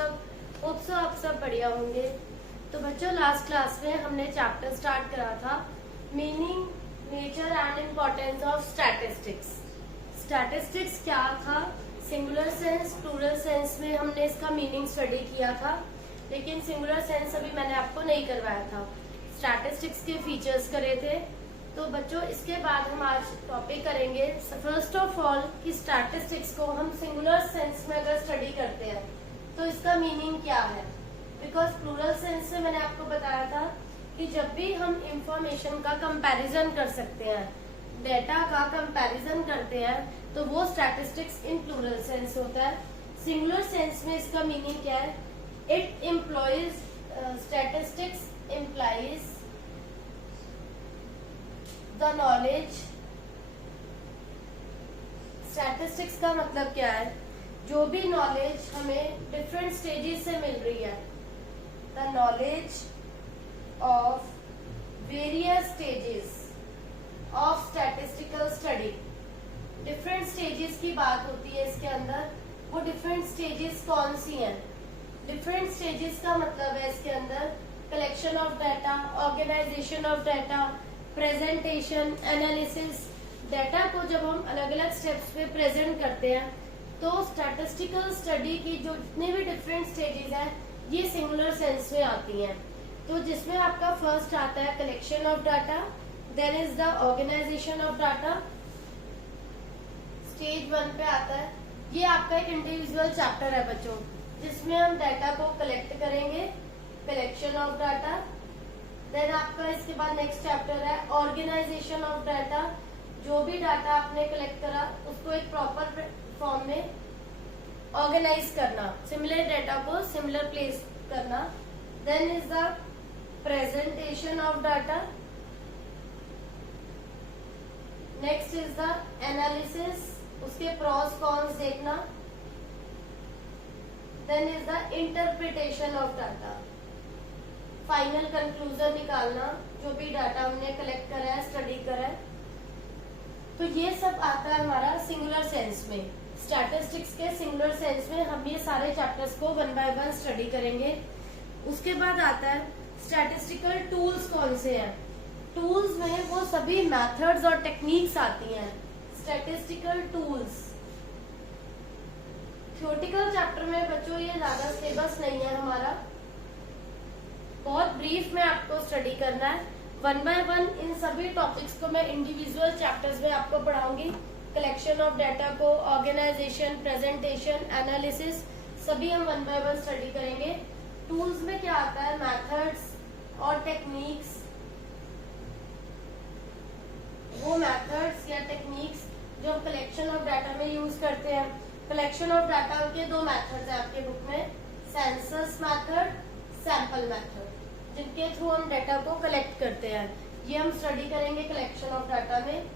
आप सब बढ़िया होंगे। तो बच्चों, लास्ट क्लास में हमने चैप्टर स्टार्ट करा था meaning, nature and importance of statistics. Statistics क्या था, सिंगुलर सेंस, प्लूरल सेंस में हमने इसका मीनिंग स्टडी किया था, लेकिन सिंगुलर सेंस अभी मैंने आपको नहीं करवाया था। स्टैटिस्टिक्स के फीचर्स करे थे। तो बच्चों, इसके बाद हम आज टॉपिक करेंगे फर्स्ट ऑफ ऑल कि स्टैटिस्टिक्स को हम सिंगुलर सेंस में अगर स्टडी करते हैं तो इसका मीनिंग क्या है। बिकॉज प्लूरल सेंस में मैंने आपको बताया था कि जब भी हम इंफॉर्मेशन का कंपैरिजन कर सकते हैं, डेटा का कंपैरिजन करते हैं, तो वो स्टैटिस्टिक्स इन प्लूरल सेंस होता है। सिंगुलर सेंस में इसका मीनिंग क्या है, it employees, statistics employees the knowledge. Statistics का मतलब क्या है, जो भी नॉलेज हमें डिफरेंट स्टेजेस से मिल रही है, the knowledge of various stages of statistical study. Different stages की बात होती है इसके अंदर। वो डिफरेंट स्टेजेस कौन सी हैं? डिफरेंट स्टेजेस का मतलब है इसके अंदर collection of data, organisation of data, presentation, analysis. Data को जब हम अलग अलग स्टेप्स पे प्रेजेंट करते हैं तो स्टैटिस्टिकल स्टडी की जो जितने भी डिफरेंट स्टेजेस हैं ये सिंगुलर सेंस में आती हैं। तो जिसमें आपका फर्स्ट आता है collection of data, then is the organisation of data, stage 1 पे आता है। ये आपका एक इंडिविजुअल चैप्टर है बच्चों, जिसमें हम डाटा को कलेक्ट करेंगे, कलेक्शन ऑफ डाटा। देन आपका इसके बाद नेक्स्ट चैप्टर है ऑर्गेनाइजेशन ऑफ डाटा। जो भी डाटा आपने कलेक्ट करा उसको एक प्रॉपर फॉर्म में ऑर्गेनाइज करना, सिमिलर डाटा को सिमिलर प्लेस करना। Then is the presentation of data. Next is the analysis, उसके प्रॉस कॉन्स देखना। Then is the interpretation of data, final conclusion निकालना जो भी डाटा हमने कलेक्ट करा है, स्टडी करा है। तो ये सब आता है हमारा सिंगुलर सेंस में। स्टैटिस्टिक्स के सिंगुलर सेंस में हम ये सारे चैप्टर्स को 1 बाय 1 स्टडी करेंगे। उसके बाद आता है स्टैटिस्टिकल टूल्स कौन से हैं। टूल्स में वो सभी मेथड्स और टेक्निक्स आती हैं। स्टैटिस्टिकल टूल्स थ्योरेटिकल चैप्टर में बच्चों ये ज्यादा सिलेबस नहीं है हमारा, बहुत ब्रीफ में आपको स्टडी करना है। 1 बाय 1 इन सभी टॉपिक्स को मैं इंडिविजुअल चैप्टर्स में आपको पढ़ाऊंगी। कलेक्शन ऑफ डाटा को, ऑर्गेनाइजेशन, प्रेजेंटेशन, एनालिसिस, सभी हम 1 बाय 1 स्टडी करेंगे। टूल्स में क्या आता है, मेथड्स और टेक्निक्स। वो मेथड्स या टेक्निक्स जो हम कलेक्शन ऑफ डाटा में यूज करते हैं। कलेक्शन ऑफ डाटा के 2 मेथड्स हैं आपके बुक में, सेंसस मेथड, सैंपल मेथड, जिनके थ्रू हम डाटा को कलेक्ट करते हैं। ये हम स्टडी करेंगे कलेक्शन ऑफ डाटा में।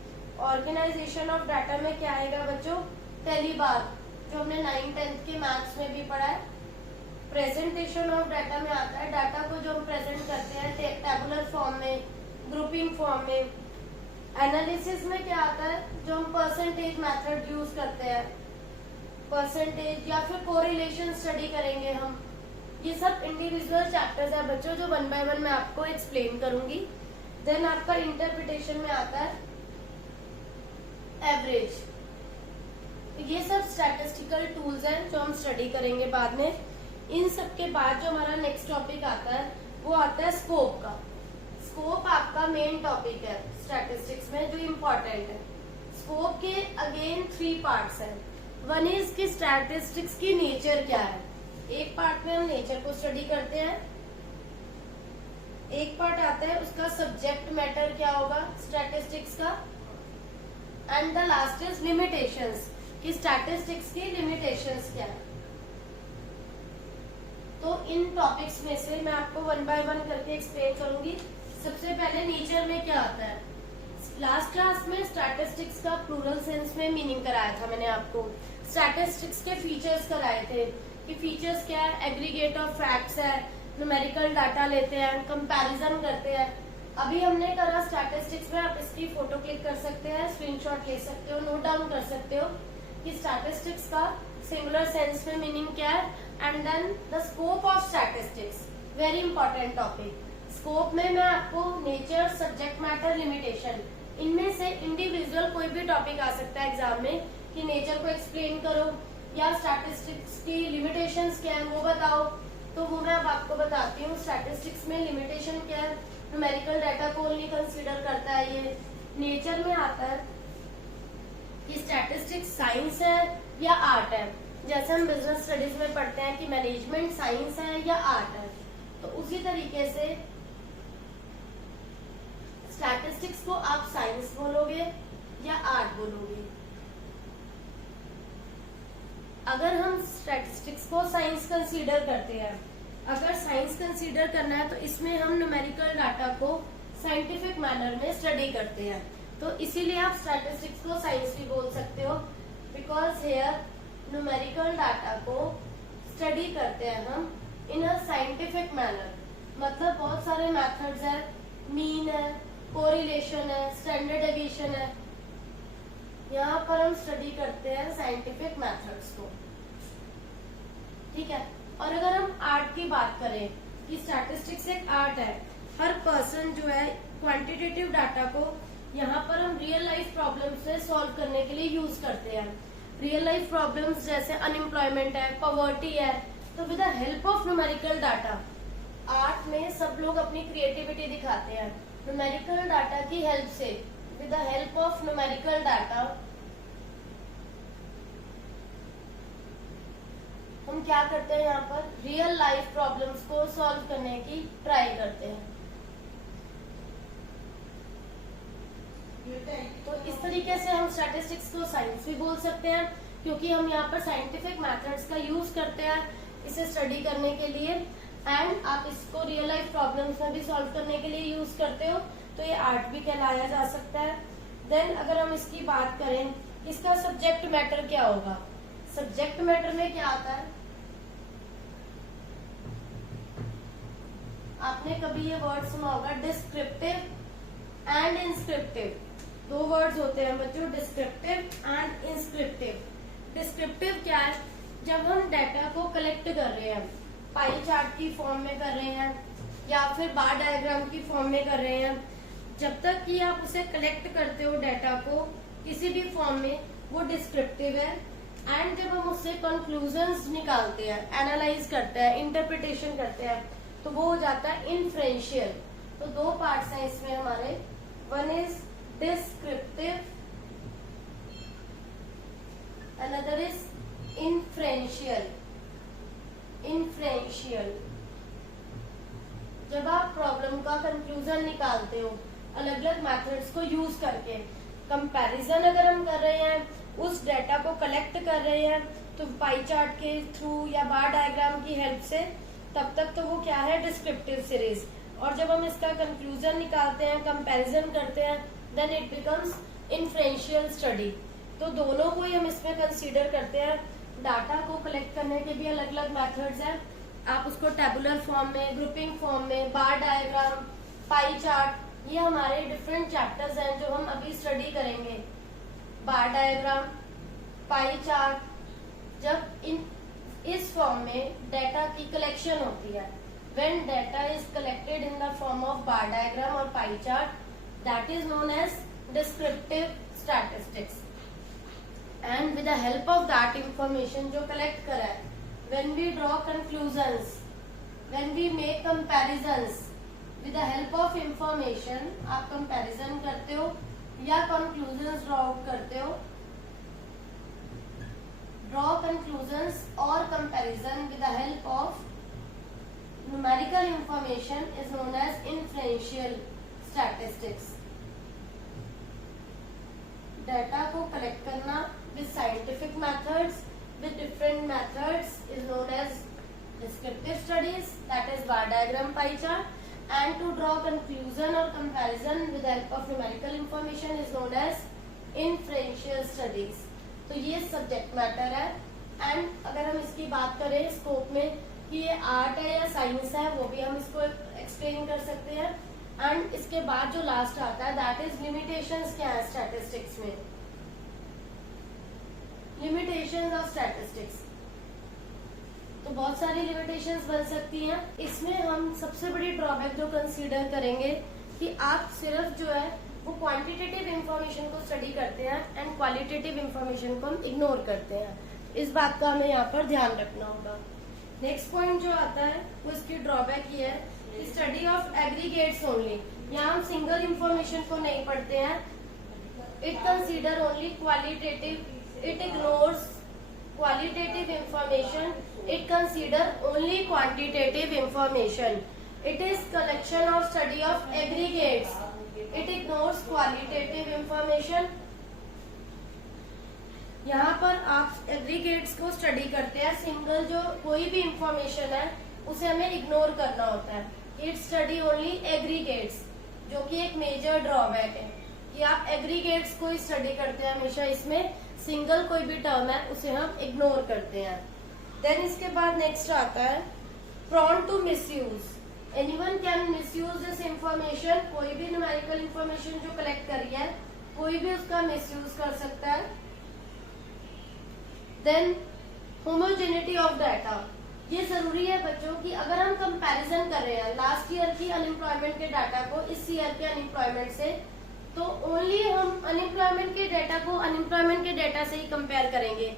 ऑर्गेनाइजेशन ऑफ डाटा में क्या आएगा बच्चों, टेलीबार, जो हमने 9th 10th के मैथ्स में भी पढ़ा है। प्रेजेंटेशन ऑफ डाटा में आता है डाटा को जो हम प्रेजेंट करते हैं टेबुलर फॉर्म में, ग्रुपिंग फॉर्म में। एनालिसिस में क्या आता है, जो हम परसेंटेज मेथड यूज करते हैं, परसेंटेज या फिर कोरिलेशन स्टडी करेंगे हम। ये सब इंडिविजुअल चैप्टर्स है बच्चों जो 1 बाय 1 मैं आपको एक्सप्लेन करूंगी। देन आपका इंटरप्रिटेशन में आता है एवरेज। तो ये सब स्टैटिस्टिकल टूल्स हैं जो हम स्टडी करेंगे बाद में। इन सब के बाद जो हमारा नेक्स्ट टॉपिक आता है वो आता है स्कोप का। स्कोप आपका मेन टॉपिक है स्टैटिस्टिक्स में जो इम्पोर्टेंट है। स्कोप के अगेन 3 पार्ट्स हैं। 1 इज कि स्टैटिस्टिक्स की नेचर क्या है। एक पार्ट में हम नेचर को स्टडी करते हैं, एक पार्ट आता है उसका सब्जेक्ट मैटर क्या होगा स्टैटिस्टिक्स का, and the last is limitations, कि स्टैटिस्टिक्स की लिमिटेशंस क्या है। तो इन टॉपिक्स में से मैं आपको 1 बाय 1 करके एक्सप्लेन करूंगी। सबसे पहले नेचर में क्या आता है। लास्ट क्लास में स्टैटिस्टिक्स का प्लूरल सेंस में मीनिंग कराया था मैंने आपको। स्टैटिस्टिक्स के फीचर्स कराए थे कि फीचर्स क्या है, एग्रीगेट ऑफ फैक्ट्स है, न्यूमेरिकल डाटा लेते हैं, कंपैरिजन करते हैं। अभी हमने करा स्टैटिस्टिक्स में, आप इसकी फोटो क्लिक कर सकते हैं, स्क्रीनशॉट ले सकते हो, नोट डाउन कर सकते हो कि स्टैटिस्टिक्स का सिंगुलर सेंस में मीनिंग क्या है, and then the scope of statistics, very important topic. Scope में मैं आपको नेचर, सब्जेक्ट मैटर, लिमिटेशन, इनमें से इंडिविजुअल कोई भी टॉपिक आ सकता है एग्जाम में कि नेचर को एक्सप्लेन करो या स्टैटिस्टिक्स की लिमिटेशंस क्या है वो बताओ, तो वो मैं अब आपको बताती हूँ। स्टैटिस्टिक्स में लिमिटेशन क्या है, न्यूमेरिकल डाटा को ओनली कंसीडर करता है ये। नेचर में आता है कि स्टैटिस्टिक्स साइंस है या आर्ट है, जैसे हम बिजनेस स्टडीज में पढ़ते हैं कि मैनेजमेंट साइंस है या आर्ट है, तो उसी तरीके से स्टैटिस्टिक्स को आप साइंस बोलोगे या आर्ट बोलोगे। अगर हम स्टैटिस्टिक्स को साइंस कंसीडर करते हैं, अगर साइंस कंसीडर करना है तो इसमें हम न्यूमेरिकल डाटा को साइंटिफिक मैनर में स्टडी करते हैं, तो इसीलिए आप स्टैटिस्टिक्स को साइंस भी बोल सकते हो, बिकॉज हेयर न्यूमेरिकल डाटा को स्टडी करते हैं हम इन अ साइंटिफिक मैनर। मतलब बहुत सारे मेथड्स है, मीन है, कोरिलेशन है, स्टैंडर्ड डेविएशन है, यहाँ पर हम स्टडी करते हैं साइंटिफिक मेथड्स को, ठीक है। और अगर हम आर्ट की बात करें कि स्टैटिस्टिक्स एक आर्ट है, हर पर्सन जो है क्वांटिटेटिव डाटा को यहाँ पर हम रियल लाइफ प्रॉब्लम से सॉल्व करने के लिए यूज करते हैं। रियल लाइफ प्रॉब्लम्स जैसे अनएम्प्लॉयमेंट है, पॉवर्टी है, तो with the help of numerical data, art में सब लोग अपनी क्रिएटिविटी दिखाते हैं न्यूमेरिकल डाटा की हेल्प से। With the help of numerical data हम क्या करते हैं, यहाँ पर रियल लाइफ प्रॉब्लम्स को सॉल्व करने की ट्राई करते हैं। तो इस तरीके से हम स्टैटिस्टिक्स को साइंस भी बोल सकते हैं, क्योंकि हम यहाँ पर साइंटिफिक मेथड्स का यूज करते हैं इसे स्टडी करने के लिए, एंड आप इसको रियल लाइफ प्रॉब्लम्स में भी सॉल्व करने के लिए यूज करते हो, तो ये आर्ट भी कहलाया जा सकता है। देन अगर हम इसकी बात करें, इसका सब्जेक्ट मैटर क्या होगा, सब्जेक्ट मैटर में क्या आता है, आपने कभी ये वर्ड सुना होगा डिस्क्रिप्टिव एंड इंस्क्रिप्टिव। दो वर्ड्स होते हैं बच्चों, डिस्क्रिप्टिव एंड इंस्क्रिप्टिव। डिस्क्रिप्टिव क्या है, जब हम डाटा को कलेक्ट कर रहे हैं, पाई चार्ट की फॉर्म में कर रहे हैं या फिर बार डायग्राम की फॉर्म में कर रहे हैं, जब तक कि आप उसे कलेक्ट करते हो डाटा को किसी भी फॉर्म में, वो डिस्क्रिप्टिव है। एंड जब हम उससे कंक्लूजन्स निकालते हैं, एनालाइज करते हैं, इंटरप्रिटेशन करते हैं, तो वो हो जाता है इनफ्रेंशियल। तो दो पार्ट्स हैं इसमें हमारे, one is descriptive, another is inferential. Inferential, जब आप प्रॉब्लम का कंक्लूजन निकालते हो अलग अलग मेथड्स को यूज करके, कंपैरिजन अगर हम कर रहे हैं, उस डाटा को कलेक्ट कर रहे हैं, तो पाई चार्ट के थ्रू या बार डायग्राम की हेल्प से, तब तक तो वो क्या है, डिस्क्रिप्टिव सीरीज। और जब हम इसका कंक्लूजन निकालते हैं, कंपैरिजन करते हैं, देन इट बिकम्स इनफ्रेंशियल स्टडी। तो दोनों को ही हम इसमें कंसीडर करते हैं। डाटा को कलेक्ट करने के भी अलग अलग मेथड्स हैं, आप उसको टेबुलर फॉर्म में, ग्रुपिंग फॉर्म में, बार डायग्राम, पाई चार्ट, ये हमारे डिफरेंट चैप्टर्स हैं जो हम अभी स्टडी करेंगे। बार डायग्राम, पाई चार्ट, जब इस फॉर्म में डाटा की कलेक्शन होती है, when data is collected in the form of bar diagram और pie chart, that is known as descriptive statistics. And with the help of that information जो collect करा है, when we draw conclusions, when we make comparisons, with the help of information आप comparison करते हो या conclusions draw out करते हो। draw conclusions or comparison with the help of numerical information is known as inferential statistics। Data को collect करना with scientific methods, with different methods is known as descriptive studies, that is bar diagram, pie chart, and to draw conclusion or comparison with the help of numerical information is known as inferential studies। तो ये subject matter है। And अगर हम इसकी बात करें scope में कि ये आर्ट है या साइंस है, वो भी हम इसको एक्सप्लेन कर सकते हैं। एंड इसके बाद जो लास्ट आता है दैट इज लिमिटेशंस क्या है स्टैटिस्टिक्स में। Limitations of statistics. तो बहुत सारी लिमिटेशंस बन सकती हैं। इसमें हम सबसे बड़ी ड्रॉबैक जो कंसीडर करेंगे कि आप सिर्फ जो है वो क्वांटिटेटिव इंफॉर्मेशन को स्टडी करते हैं एंड क्वालिटेटिव इंफॉर्मेशन को हम इग्नोर करते हैं। इस बात का हमें यहाँ पर ध्यान रखना होगा। नेक्स्ट पॉइंट जो आता है वो इसकी ड्रॉबैक ये है, स्टडी ऑफ एग्रीगेट्स ओनली। यहाँ हम सिंगल इंफॉर्मेशन को नहीं पढ़ते हैं। It consider only qualitative, it ignores qualitative information, it consider only quantitative information. It is collection of study of aggregates, it ignores qualitative information. यहाँ पर आप एग्रीगेट्स को स्टडी करते हैं, सिंगल जो कोई भी इंफॉर्मेशन है उसे हमें इग्नोर करना होता है। इट स्टडी ओनली एग्रीगेट्स, जो कि एक मेजर ड्रॉबैक है कि आप एग्रीगेट्स को ही स्टडी करते हैं हमेशा। इसमें सिंगल कोई भी टर्म है उसे हम इग्नोर करते हैं। देन इसके बाद नेक्स्ट आता है prone to misuse. Anyone can misuse this information. कोई भी न्यूमेरिकल इंफॉर्मेशन जो कलेक्ट करी है कोई भी उसका मिसयूज कर सकता है। देन होमोजेनिटी ऑफ डाटा, ये जरूरी है बच्चों कि अगर हम कंपैरिजन कर रहे हैं लास्ट ईयर की अनएम्प्लॉयमेंट के डाटा को इस ईयर के अनएम्प्लॉयमेंट से, तो ओनली हम अनएम्प्लॉयमेंट के डाटा को अनएम्प्लॉयमेंट के डाटा से ही कंपेयर करेंगे।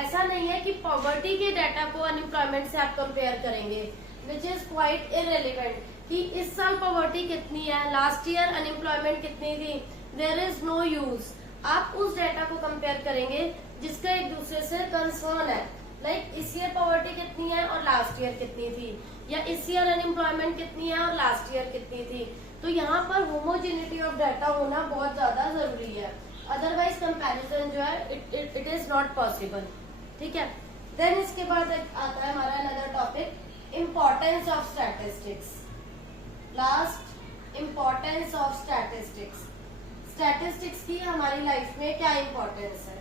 ऐसा नहीं है कि पॉवर्टी के डाटा को अनएम्प्लॉयमेंट से आप कंपेयर करेंगे, विच इज क्वाइट इररिलेवेंट कि इस साल पॉवर्टी कितनी है, लास्ट ईयर अनएम्प्लॉयमेंट कितनी थी, देयर इज नो यूज। आप उस डाटा को कंपेयर करेंगे जिसका एक दूसरे से कंसर्न है, लाइक इस ईयर पॉवर्टी कितनी है और लास्ट ईयर कितनी थी, या इस ईयर अनएम्प्लॉयमेंट कितनी है और लास्ट ईयर कितनी थी। तो यहाँ पर होमोजेनिटी ऑफ डाटा होना बहुत ज्यादा जरूरी है, अदरवाइज कंपैरिजन जो है इट इज नॉट पॉसिबल। ठीक है। देन इसके बाद आता है हमारा another topic, importance of statistics. Last, importance of statistics. Statistics की हमारी लाइफ में क्या इम्पोर्टेंस है?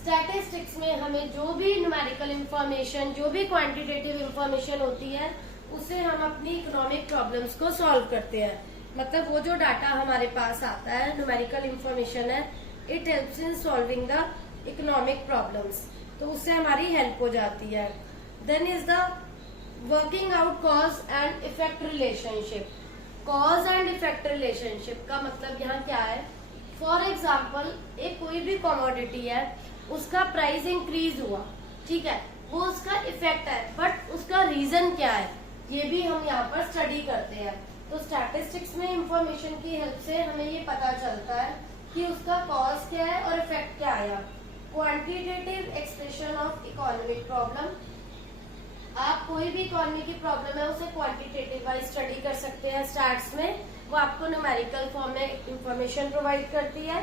स्टैटिस्टिक्स में हमें जो भी न्यूमेरिकल इंफॉर्मेशन, जो भी क्वांटिटेटिव इंफॉर्मेशन होती है उसे हम अपनी इकोनॉमिक प्रॉब्लम्स को सॉल्व करते हैं। मतलब वो जो डाटा हमारे पास आता है, न्यूमेरिकल इंफॉर्मेशन है, it helps in solving the economic problems, तो उससे हमारी हेल्प हो जाती है। Then is the working out cause and effect relationship. Cause and effect relationship का मतलब यहाँ क्या है? फॉर एग्जाम्पल, एक कोई भी कमोडिटी है, उसका प्राइस इंक्रीज हुआ, ठीक है, वो उसका इफेक्ट है, बट उसका रीजन क्या है ये भी हम यहाँ पर स्टडी करते हैं। तो स्टैटिस्टिक्स में इंफॉर्मेशन की हेल्प से हमें ये पता चलता है कि उसका कॉज क्या है और इफेक्ट क्या आया। Quantitative expression of economic problem, आप कोई भी इकोनॉमी की प्रॉब्लम है उसे क्वांटिटेटिव वाइज स्टडी कर सकते हैं स्टैट्स में, वो आपको न्यूमेरिकल फॉर्म में इंफॉर्मेशन प्रोवाइड करती है।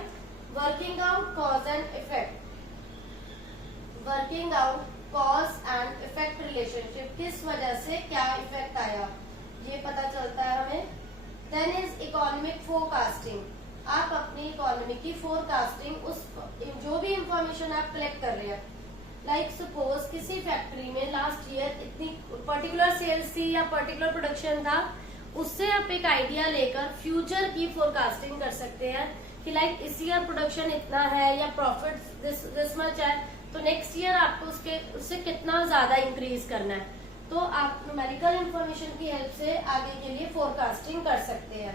Working out cause and effect, working out cause and effect relationship, किस वजह से क्या इफेक्ट आया ये पता चलता है हमें। देन इज इकोनॉमिक फोरकास्टिंग, आप अपनी इकोनॉमी की फोरकास्टिंग, उस जो भी इंफॉर्मेशन आप कलेक्ट कर रहे हैं, लाइक सपोज किसी फैक्ट्री में लास्ट ईयर इतनी पर्टिकुलर सेल्स थी या पर्टिकुलर प्रोडक्शन था, उससे आप एक आइडिया लेकर फ्यूचर की फोरकास्टिंग कर सकते हैं कि लाइक इस ईयर प्रोडक्शन इतना है या प्रॉफिट दिस मच है, तो नेक्स्ट ईयर आपको उससे कितना ज्यादा इंक्रीज करना है। तो आप न्यूमेरिकल इंफॉर्मेशन की हेल्प से आगे के लिए फोरकास्टिंग कर सकते हैं।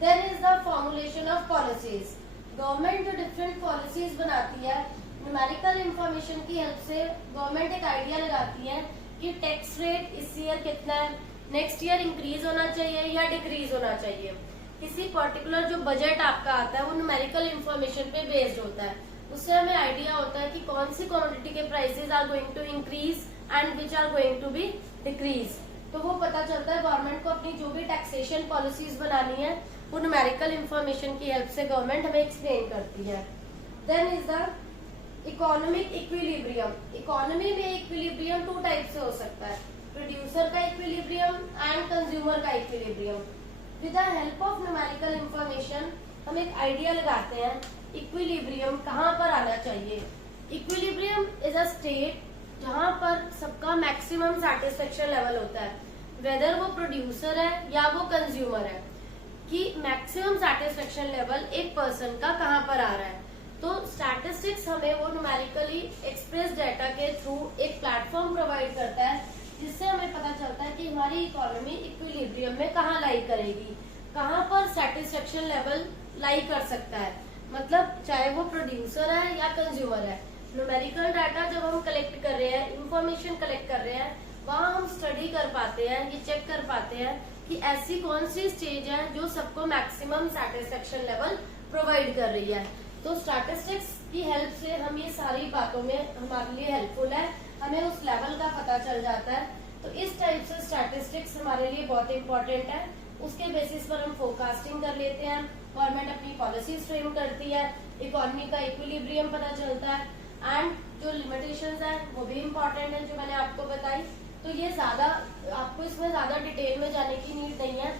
Then is the formulation of policies, government जो डिफरेंट पॉलिसीज बनाती है, न्यूमेरिकल इंफॉर्मेशन की हेल्प से गवर्नमेंट एक आइडिया लगाती है कि टैक्स रेट इस ईयर कितना है, नेक्स्ट ईयर इंक्रीज होना चाहिए या डिक्रीज होना चाहिए। किसी पर्टिकुलर जो बजट आपका आता है वो न्यूमेरिकल इंफॉर्मेशन पे बेस्ड होता है, उससे हमें आइडिया होता है कि कौन सी कमोडिटी के prices are going to increase and which are going to be decrease. तो वो पता चलता है गवर्नमेंट को अपनी जो भी टैक्सेशन पॉलिसीज बनानी है वो न्यूमेरिकल इंफॉर्मेशन की हेल्प से गवर्नमेंट हमें एक्सप्लेन करती है। Then is the economic equilibrium, economy में इक्विलिब्रियम टू टाइप से हो सकता है, प्रोड्यूसर का इक्विलिब्रियम एंड कंज्यूमर का equilibrium. With the help of numerical information हम एक आइडिया लगाते हैं इक्विलिब्रियम कहाँ पर आना चाहिए। इक्विलिब्रियम इज अ स्टेट जहाँ पर सबका मैक्सिमम सेटिस्फेक्शन लेवल होता है, वेदर वो प्रोड्यूसर है या वो कंज्यूमर है, कि मैक्सिमम सेटिस्फेक्शन लेवल एक पर्सन का कहाँ पर आ रहा है। तो स्टैटिस्टिक्स हमें वो न्यूमेरिकली एक्सप्रेस डाटा के थ्रू एक प्लेटफॉर्म प्रोवाइड करता है, जिससे हमें पता चलता है कि हमारी इकोनॉमी इक्विलिब्रियम में कहाँ लाई करेगी, कहाँ पर सेटिस्फेक्शन लेवल लाई कर सकता है। मतलब चाहे वो प्रोड्यूसर है या कंज्यूमर है, न्यूमेरिकल डाटा जब हम कलेक्ट कर रहे हैं, इंफॉर्मेशन कलेक्ट कर रहे हैं, वहाँ हम स्टडी कर पाते हैं, ये चेक कर पाते हैं कि ऐसी कौन सी स्टेज है जो सबको मैक्सिमम सेटिस्फेक्शन लेवल प्रोवाइड कर रही है। तो स्टैटिस्टिक्स की हेल्प से हम ये सारी बातों में हमारे लिए हेल्पफुल है, हमें उस लेवल का पता चल जाता है। तो इस टाइप से स्टैटिस्टिक्स हमारे लिए बहुत इंपॉर्टेंट है। उसके बेसिस पर हम फोरकास्टिंग कर लेते हैं, गवर्नमेंट अपनी पॉलिसीज फ्रेम करती है, इकोनॉमी का इक्विलिब्रियम पता चलता है, एंड जो लिमिटेशंस है वो भी इम्पोर्टेंट है जो मैंने आपको बताई। तो ये ज्यादा आपको इसमें ज्यादा डिटेल में जाने की नीड नहीं है,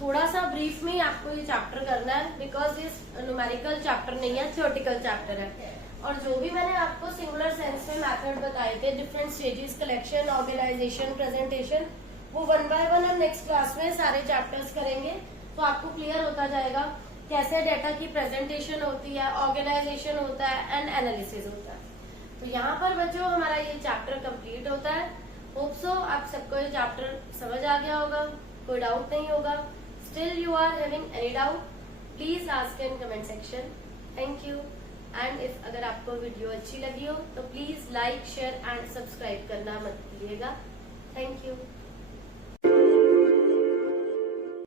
थोड़ा सा ब्रीफ में ही आपको ये चैप्टर करना है, बिकॉज ये न्यूमेरिकल चैप्टर नहीं है, थियोरेटिकल चैप्टर है। और जो भी मैंने आपको सिंगुलर सेंस में मेथड बताए थे, different stages, collection, organisation, presentation, वो 1 बाय 1 हम नेक्स्ट क्लास में सारे चैप्टर्स करेंगे। तो आपको क्लियर होता जाएगा कैसे डाटा की प्रेजेंटेशन होती है, ऑर्गेनाइजेशन होता है एंड एनालिसिस होता है। तो यहाँ पर बच्चों हमारा ये चैप्टर कंप्लीट होता है। होप सो आप सबको ये चैप्टर समझ आ गया होगा, कोई डाउट नहीं होगा। Still you are having any doubt, please ask in comment section. Thank you. And if अगर आपको वीडियो अच्छी लगी हो तो please like, share and subscribe करना मत भूलिएगा। Thank you.